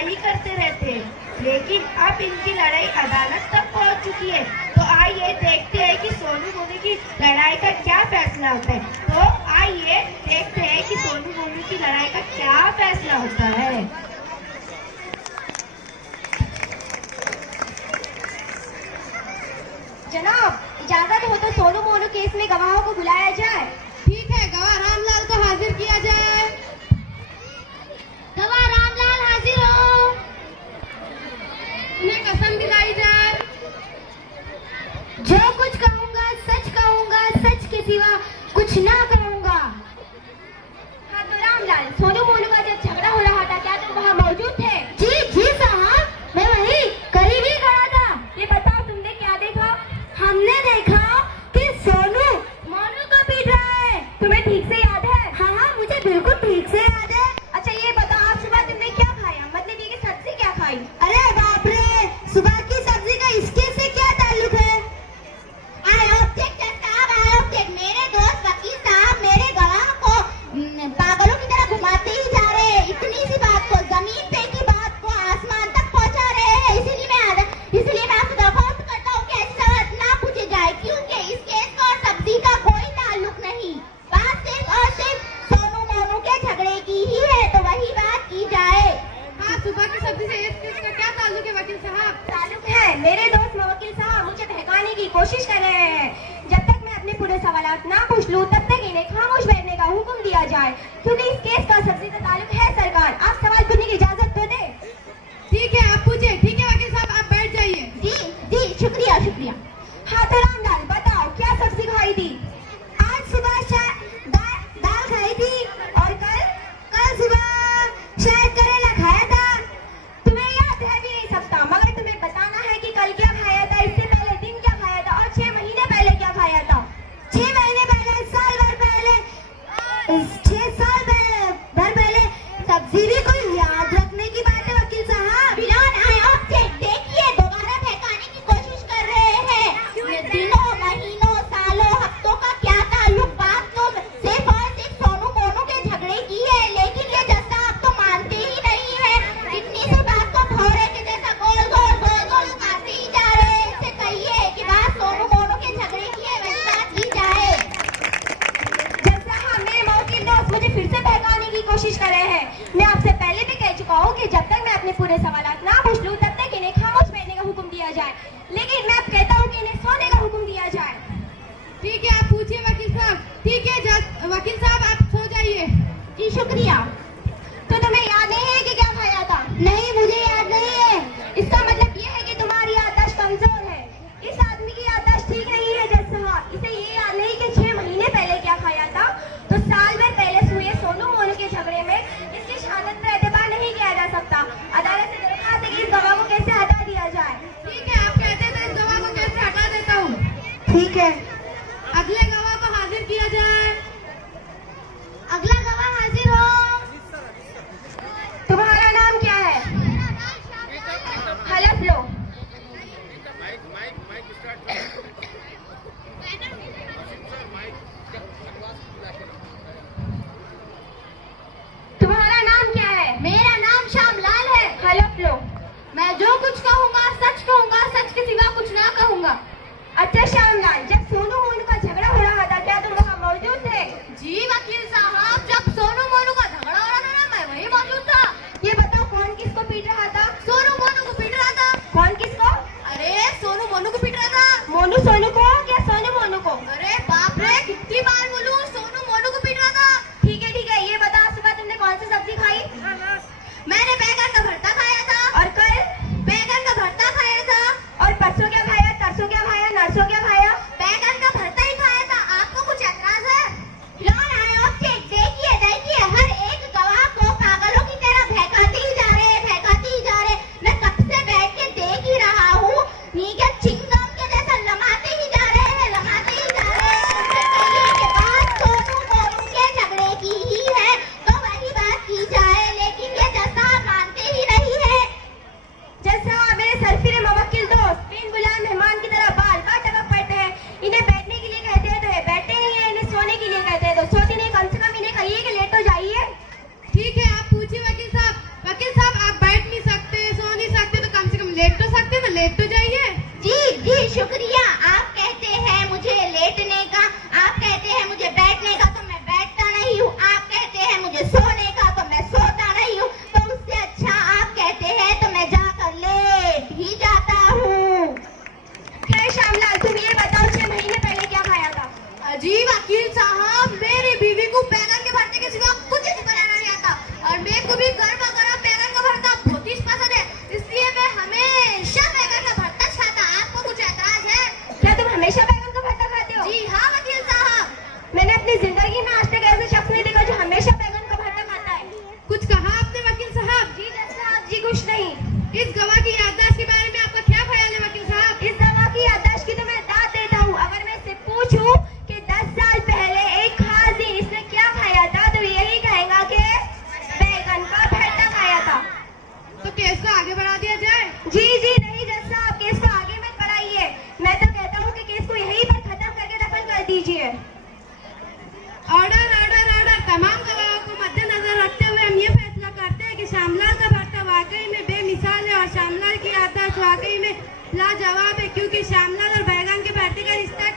लड़ाई करते रहते हैं, लेकिन अब इनकी लड़ाई अदालत तक पहुंच चुकी है। तो आइए देखते हैं कि सोनू मोनू की लड़ाई का क्या फैसला होता है। तो आइए देखते हैं कि सोनू मोनू की लड़ाई का क्या फैसला होता है। जनाब, इजाजत हो तो सोनू मोनू केस में गवाहों को बुलाया जाए। ठीक है, गवाह रामलाल को हाजिर किया जाए। गवाह रामलाल हाजिर हो। उन्हें कसम दिलाई जाए। जो कुछ कहूँगा सच के सिवा कुछ ना कहूँगा। हाँ तो रामलाल, सोनू मोनू का जब झगड़ा हो रहा था, क्या तुम वहाँ मौजूद थे? जी साहब, मैं वहीं करीब ही खड़ा था। ये बताओ, तुमने क्या देखा? हमने देखा कि सोनू मोनू को पीट रहा है। तुम्हें ठीक से याद है? हाँ, मुझे बिल्कुल ठीक से याद है। अच्छा ये बताओ, आप सुबह तुमने क्या खाया? मतलब ये कि सब्जी क्या खाई? अरे बाप रे, सुबह की सब्जी का इसके से क्या ताल्लुक है? मेरे दोस्त वकील साहब मेरे गवाह को पागलों की तरह घुमाते ही जा रहे हैं। इतनी सी बात को, जमीन पे की बात को आसमान तक पहुंचा रहे हैं। इसलिए मैं आपसे दरख्वास्त करता हूँ कि ऐसी सवाल ना पूछे जाए, क्योंकि इस केस का और सब्जी का कोई ताल्लुक नहीं। बात सिर्फ और सिर्फ सोनू मोनू के झगड़े की ही है, तो वही बात की जाए। हाँ, सुबह की सब्जी से इस केस का क्या ताल्लुक है वकील साहब? ताल्लुक है, मेरे दोस्त वकील साहब मुझे बहकाने की कोशिश कर रहे हैं। जब तक मैं अपने पूरे सवालात ना पूछ लूं, तब तक इन्हें खामोश बैठने का हुक्म दिया जाए, क्योंकि इस केस का सब्जी से ताल्लुक है। सरकार, आप सवाल पूछने की इजाजत तो दे। ठीक है, आप पूछिए। ठीक है वकील साहब, आप बैठ जाइए। जी, शुक्रिया। हाँ तो रामलाल, बताओ क्या सब्जी खाई थी? आज सुबह दाल खाई थी, और कल सुबह शायद करेला खाया था। तुम्हें याद है भी नहीं सकता, मगर तुम्हें बताना है कि कल क्या खाया था, इससे पहले दिन क्या खाया था, और 6 महीने पहले क्या खाया था। 6 महीने पहले, साल भर पहले, 6 साल भर पहले। सब्जी भी कोई याद रखने की बात है वकील साहब? देखिए, दोबारा बहकाने की कोशिश कर रहे हैं। दिनों, महीनों, सालों, हफ्तों का क्या ताल्लुक? बात तो सिर्फ और सिर्फ सोनू मोनू के झगड़े की है, लेकिन ये जैसा आप तो मानते ही नहीं है। इतनी सी बात को भौरे के जैसा गोल गोल काटते ही जा रहे हैं। इससे कहिए कि बात सोनू मोनू के झगड़े की है, वही बात की जाए। जब साहब, मेरे मौकिल दोस्त मुझे फिर से बहकाने की कोशिश कर रहे हैं। मैं आपसे पहले भी कह चुका हूँ कि जब तक मैं अपने पूरे सवालात ना पूछ लूं, तब तक इन्हें खामोश बैठने का हुक्म दिया जाए। लेकिन मैं अब कहता हूँ कि इन्हें सोने का हुक्म दिया जाए। ठीक है, आप पूछिए वकील साहब। ठीक है वकील साहब, आप सो जाइए। जी शुक्रिया। तो तुम्हें याद नहीं है कि क्या खाया था? नहीं, मुझे याद नहीं है। इसका मतलब ये है कि तुम्हारी याददाश्त कमजोर है। इस आदमी की याददाश्त ठीक नहीं है जज साहब। इसे ये याद नहीं कि 6 महीने पहले क्या खाया था, तो साल भर पहले हुए सोनू मोनू के झगड़े में इसकी शहादत पर एतबार नहीं किया जा सकता। अदालत से दरख्वास्त है कि इस गवाह को कैसे हटा दिया जाए। ठीक है, आप कहते हैं तो इस गवाह को कैसे हटा देता हूँ। ठीक है। अगले गवाह को हाजिर किया जाए। अगला गवाह हाजिर हो। दीजिए। Order order order. तमाम गवाहों को मद्देनजर रखते हुए हम ये फैसला करते हैं कि श्यामलाल का भर्ता वाकई में बेमिसाल है और श्यामलाल की याददाश्त वाकई में लाजवाब है, क्योंकि श्यामलाल और बैगन के भर्ते का रिश्ता